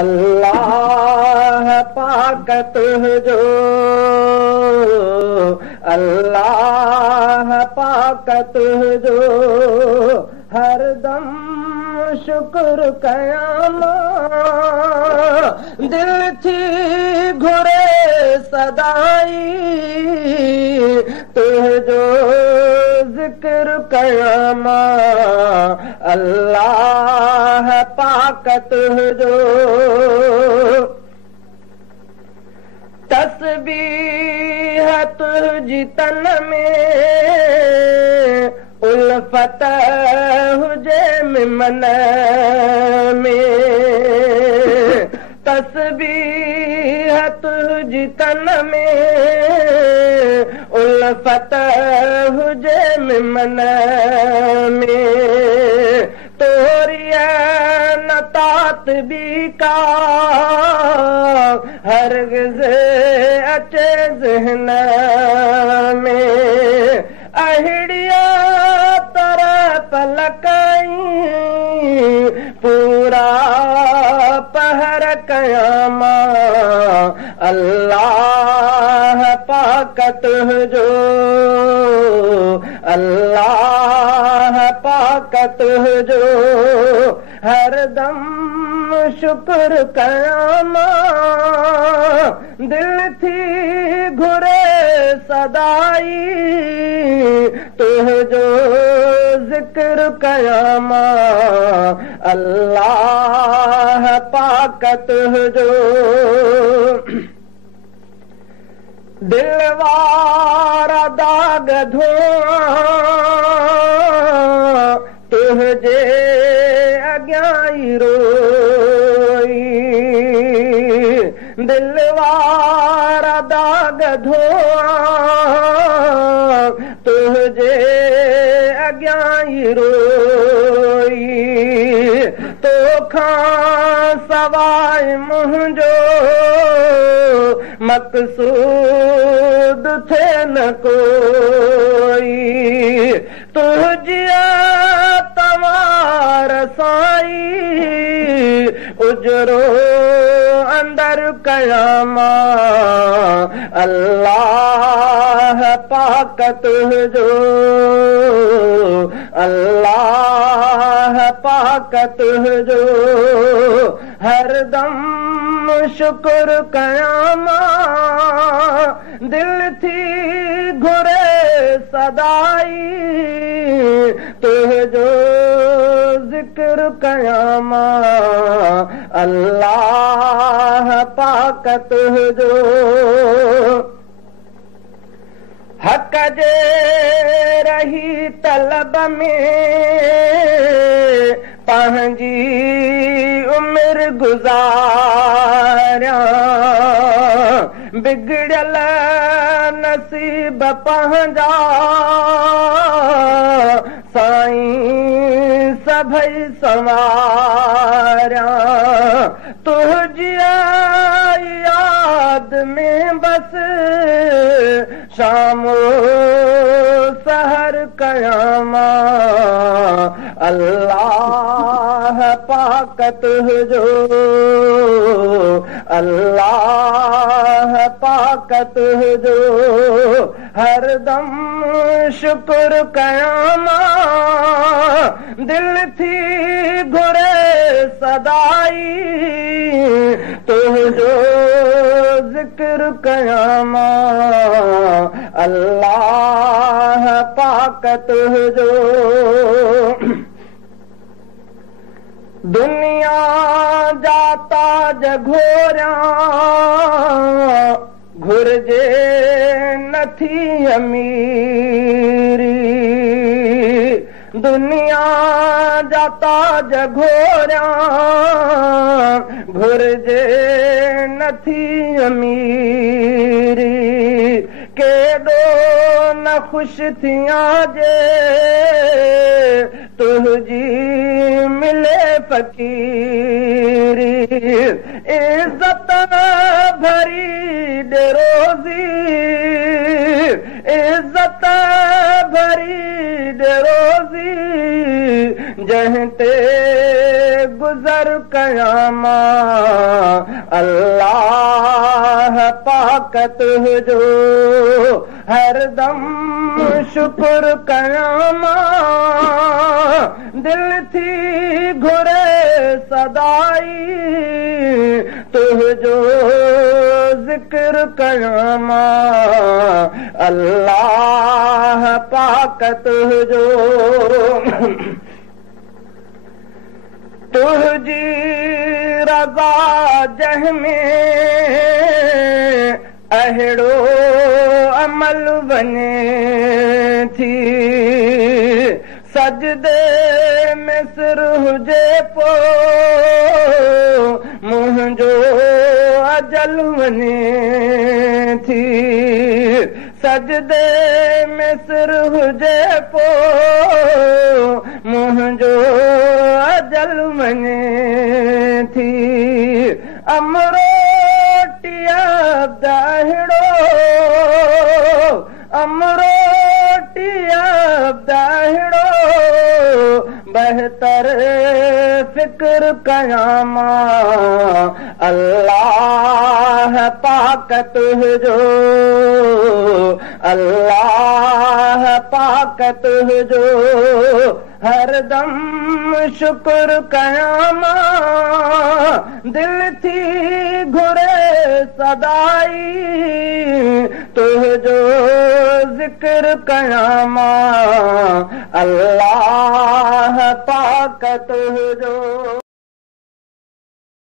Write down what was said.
अल्लाह पाक तुझो, अल्लाह पाक तुझो हरदम शुक्र कयामा, दिल थी घुरे सदाई तुझो जिक्र कयामा। अल्लाह पाक तुझो तस्बीह तुझी तन में उल्फत हुजे मिमन में, तस्बीह तुझी तन में उल्फत हुजे मिमन में, तोरिया नतात भी का हरगिज़ अचे ज़हन में, अहिड़िया तरह पलकई पूरा पहर कयामा। अल्लाह पाक तुझो, अल्लाह पाक तुझो हरदम शुक्र कयामा, दिल थी घुरे सदाई तुझो जिक्र कयामा। अल्लाह पाक तुझो दिल वारा दाग धोआ तुझे अॻियां रोई, दिल वारा दाग धोआ तुझे अॻियां रोई, तोखां सवाइ मुंहिंजो मक़सूद थे न कोई, तुझिया तवार साई उजरो अंदर कयामा। अल्लाह पाक तुझो, अल्लाह पाक तुझो हरदम शुक्र कयामा, दिल थी घुरे सदाई तुझो जिक्र कयामा। अल्लाह पाक तुझो हक जे रही तलब में पंहिंजी उम्र गुज़ारियां, बिगड़ल नसीब पंहिंजा साईं सभई संवारियां, तुझी याद में बस शाम सहर कयामा। अल्लाह पाक तुझो, अल्लाह पाक तुझो हरदम शुक्र कयामा, दिल थी घुरे सदाई तुझो जिक्र कयामा। अल्लाह पाक तुझो दुनिया जाता जघोरिया घुर्जे नथी अमीरी, दुनिया जाता जघोरिया घुर्जे नथी अमीरी, केॾो न ख़ुश थियां जे तुझी मिले फ़कीरी, इज़त भरी दे रोज़ी, इज़त भरी दे रोज़ी जंहिं ते गुज़र कयां मां। अल्लाह पाक तुंहिंजो हरदम शुक्र कयां मां दिल थी घुरे सदाई तुंहिंजो ज़िक्र कयां मां अल्लाह पाक तुंहिंजो तुंहिंजी रज़ा जंहिंमें अहिड़ो अमल वञे थी सजदे में सिर हुजे पो मुंहिंजो अजल वञे थी सजदे में सिर हुजे पो मुंहिंजो अजल वञे थी अमरोटिया दाहिड़ो अमरोटिया दाहिड़ो बहितर फिक्र कयां मां अल्लाह पाक तुंहिंजो अल्लाह पाक तुंहिंजो हरदम शुक्र कयां मां दिल थी घुरे सदाई तुंहिंजो ज़िक्र कयां मां अल्लाह पाक तुंहिंजो